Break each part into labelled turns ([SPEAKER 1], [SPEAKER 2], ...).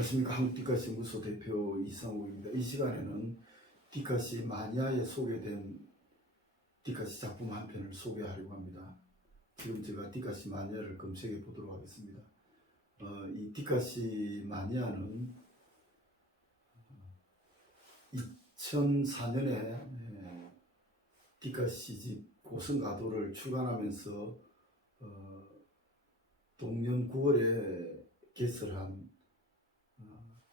[SPEAKER 1] 안녕하십니까 한국디카시 무소 대표 이상욱입니다. 이 시간에는 디카시 마니아에 소개된 디카시 작품 한 편을 소개하려고 합니다. 지금 제가 디카시 마니아를 검색해 보도록 하겠습니다. 어, 이 디카시 마니아는 2004년에 디카시 집 고성가도를 출간하면서 어, 동년 9월에 개설한 어,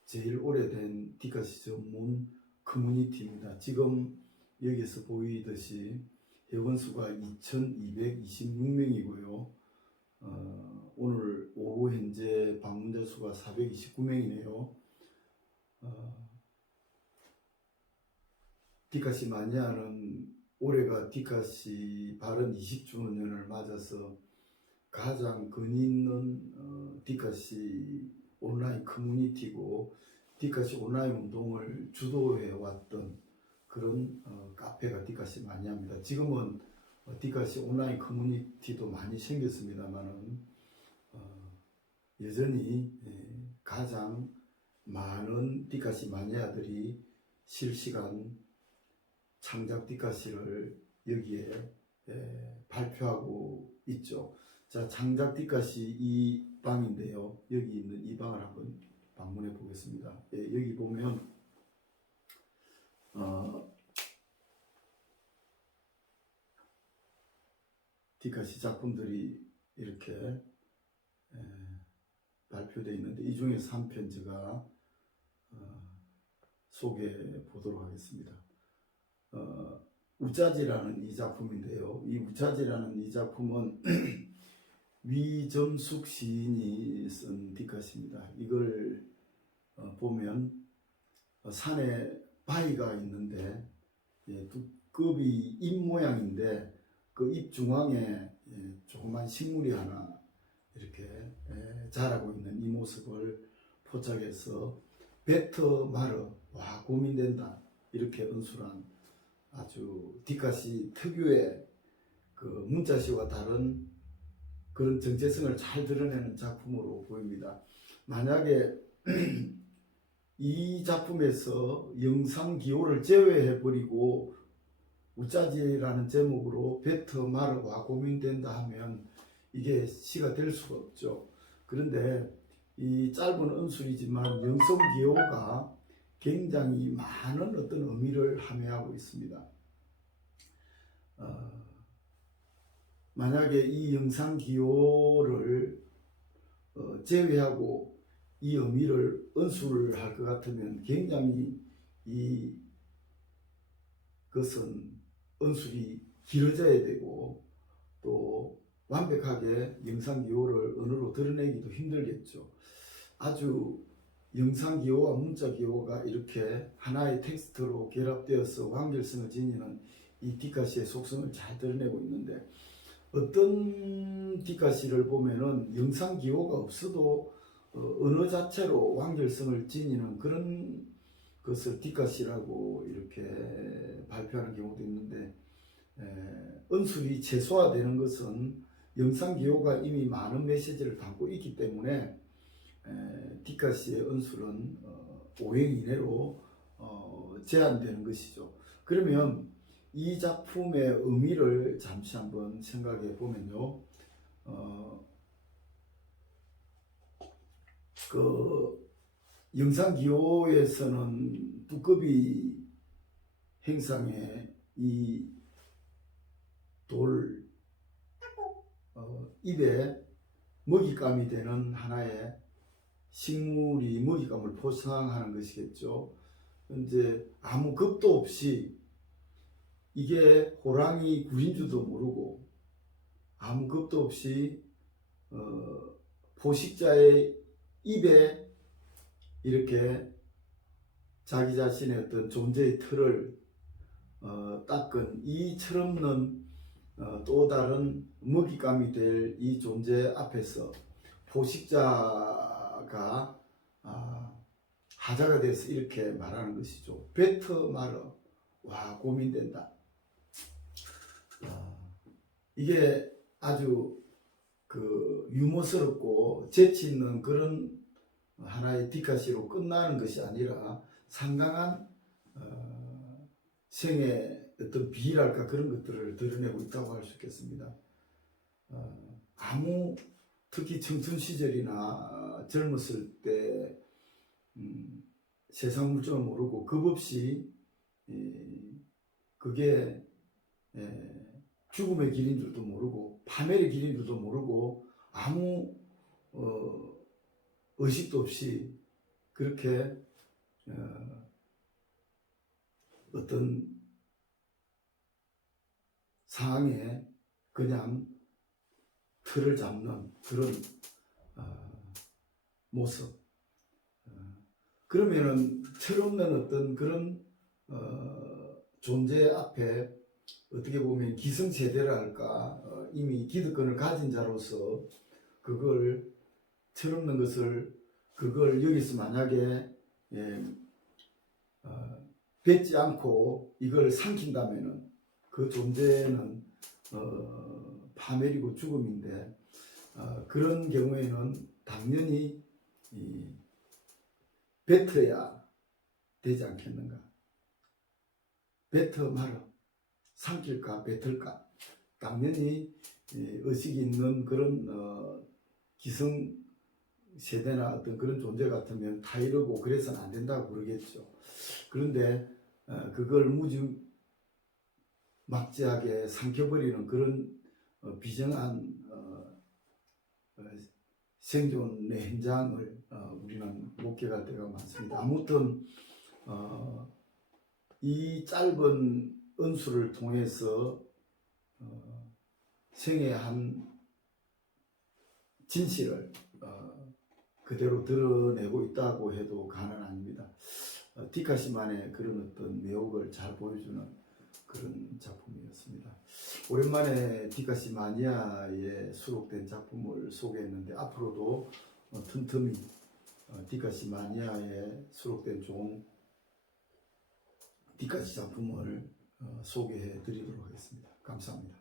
[SPEAKER 1] 제일 오래된 디카시 전문 커뮤니티입니다. 지금 여기서 보이듯이 회원수가 2,226명이고요. 어, 오늘 오후 현재 방문자 수가 429명이네요. 어, 디카시 마니아는 올해가 디카시 발언 20주년을 맞아서 가장 근위 있는 어, 디카시 온라인 커뮤니티고 디카시 온라인 운동을 주도해 왔던 그런 어, 카페가 디카시 마니아입니다. 지금은 어, 디카시 온라인 커뮤니티도 많이 생겼습니다만은 어, 여전히 예, 가장 많은 디카시 마니아들이 실시간 창작 디카시를 여기에 예, 발표하고 있죠. 자, 창작 디카시 이 방인데요. 여기 있는 이 방을 한번 방문해 보겠습니다. 예, 여기 보면 어, 디카시 작품들이 이렇게 예, 발표되어 있는데 이 중에서 한편 제가 어, 소개해 보도록 하겠습니다. 어, 우짜지라는 이 작품인데요. 이 우짜지라는 이 작품은 위점숙 시인이 쓴 디카시입니다. 이걸 어, 보면 어, 산에 바위가 있는데 예, 두꺼비 잎 모양인데 그 잎 중앙에 예, 조그만 식물이 하나 이렇게 예, 자라고 있는 이 모습을 포착해서 베터 마르 와 고민된다 이렇게 은술한 아주 디카시 특유의 그 문자시와 다른 그런 정체성을 잘 드러내는 작품으로 보입니다. 만약에 이 작품에서 영상 기호를 제외해 버리고 우짜지라는 제목으로 베터 마르와 고민된다 하면 이게 시가 될 수가 없죠. 그런데 이 짧은 은술이지만 영성 기호가 굉장히 많은 어떤 의미를 함유하고 있습니다. 어, 만약에 이 영상 기호를 어, 제외하고 이 의미를 은수를 할 것 같으면 굉장히 이 것은 은술이 길어져야 되고 또 완벽하게 영상 기호를 언어로 드러내기도 힘들겠죠. 아주 영상 기호와 문자 기호가 이렇게 하나의 텍스트로 결합되어서 완결성을 지니는 이 디카시의 속성을 잘 드러내고 있는데 어떤 디카시를 보면은 영상 기호가 없어도 어, 언어 자체로 완결성을 지니는 그런 것을 디카시라고 이렇게 발표하는 경우도 있는데 에, 은술이 최소화되는 것은 영상 기호가 이미 많은 메시지를 담고 있기 때문에 에, 디카시의 은술은 어, 5행 이내로 어, 제한되는 것이죠. 그러면 이 작품의 의미를 잠시 한번 생각해 보면요. 어, 그 영상 기호에서는 두꺼비 행상에 이돌 어, 입에 먹잇감이 되는 하나의 식물이 먹잇감을 포상하는 것이겠죠. 이제 아무 겁도 없이 이게 호랑이 굴인 줄도 모르고 아무 겁도 없이 어, 포식자의 입에 이렇게 자기 자신의 어떤 존재의 틀을 어, 닦은 이 철없는 어, 또 다른 먹잇감이 될 이 존재 앞에서 포식자가 아, 하자가 돼서 이렇게 말하는 것이죠. 베터 말어 와 고민된다. 아, 이게 아주 그 유머스럽고 재치 있는 그런 하나의 디카시로 끝나는 것이 아니라 상당한 어, 생의 어떤 비랄까 그런 것들을 드러내고 있다고 할 수 있겠습니다. 어, 아무 특히 청춘 시절이나 젊었을 때 음, 세상 물정을 모르고 겁 없이 이, 그게 에, 죽음의 길인 줄도 모르고 파멸의 길인 줄도 모르고 아무 어, 의식도 없이 그렇게 어, 어떤 상황에 그냥 틀을 잡는 그런 어, 모습. 어, 그러면은 철없는 어떤 그런 어, 존재 앞에 어떻게 보면 기성세대랄까 어, 이미 기득권을 가진 자로서 그걸 철없는 것을 그걸 여기서 만약에 예, 어, 뱉지 않고 이걸 삼킨다면은 그 존재는 어, 파멸이고 죽음인데 어, 그런 경우에는 당연히 이, 뱉어야 되지 않겠는가? 뱉어 말어 삼킬까 뱉을까? 당연히 이, 의식이 있는 그런 어, 기성 세대나 어떤 그런 존재 같으면 다 이러고 그래서는 안 된다고 그러겠죠. 그런데 어, 그걸 무지 막지하게 삼켜버리는 그런 어, 비정한 어, 어, 생존의 현장을 어, 우리는 목격할 때가 많습니다. 아무튼 어, 이 짧은 은수를 통해서 어, 생의 한 진실을 어, 그대로 드러내고 있다고 해도 가는 아닙니다. 어, 디카시만의 그런 어떤 매혹을 잘 보여주는 그런 작품이었습니다. 오랜만에 디카시 마니아에 수록된 작품을 소개했는데 앞으로도 어, 틈틈이 어, 디카시 마니아에 수록된 좋은 디카시 작품을 어, 어, 소개해 드리도록 하겠습니다. 감사합니다.